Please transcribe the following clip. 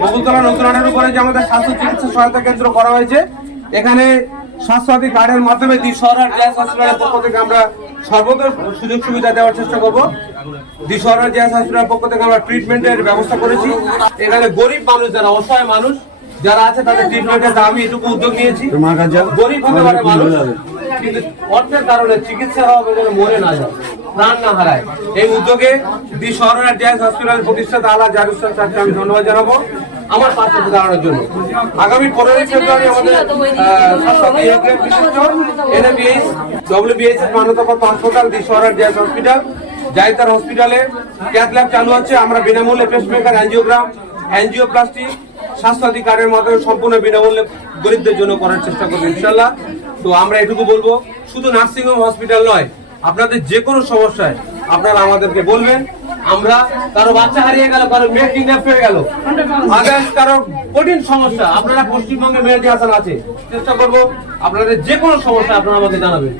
বকুলতলা নতুন হাটের উপরে যে আমাদের স্বাস্থ্য চিকিৎসা সহায়তা কেন্দ্র করা হয়েছে, এখানে স্বাস্থ্যসাথী কার্ডের মাধ্যমে দিশহরার জেএস হসপিটালের পক্ষ থেকে আমরা সর্বদা সুযোগ সুবিধা দেওয়ার চেষ্টা করব। দিশহরার জেএস হসপিটালের পক্ষ থেকে আমরা ট্রিটমেন্টের ব্যবস্থা করেছি। এখানে গরিব মানুষ, যারা অসহায় মানুষ যারা আছে, তাদের ট্রিটমেন্টের আমি এটুকু উদ্যোগ নিয়েছি। গরিব হতে পারে মানুষ, কিন্তু অর্থের কারণে চিকিৎসা হবে যেন মরে না যায়, প্রাণ না হারায়। এই উদ্যোগে দিশহরার জেএস হসপিটালের প্রতিষ্ঠাতা আলা জারুস স্যারকে আমি ধন্যবাদ জানাবো আমার পাশে দাঁড়ানোর জন্য। আগামী 15 ফেব্রুয়ারি আমাদের WBH এর মান্যতাপ্রাপ্ত হাসপাতাল দিশহরার জেএস হসপিটাল জাইতার হসপিটালে ক্যাথ ল্যাব চালু হচ্ছে। আমরা বিনামূল্যে পেসমেকার, অ্যাঞ্জিওগ্রাম, অ্যাঞ্জিওপ্লাস্টি স্বাস্থ্যসাথী কার্ডের মাধ্যমে সম্পূর্ণ বিনামূল্যে গরিবদের জন্য করার চেষ্টা করবো ইনশাল্লাহ। তো আমরা এটুকু বলবো, শুধু নার্সিংহোম হসপিটাল নয়, আপনাদের যে কোনো সমস্যায় আপনারা আমাদেরকে বলবেন। আমরা কারো বাচ্চা হারিয়ে গেল, কারো মেয়ে কিডন্যাপ হয়ে গেল, আদার্স কারো কঠিন সমস্যা, আপনারা পশ্চিমবঙ্গে মেহেদি হাসান আছে, চেষ্টা করবো আপনাদের যে কোনো সমস্যা আপনারা আমাকে জানাবেন।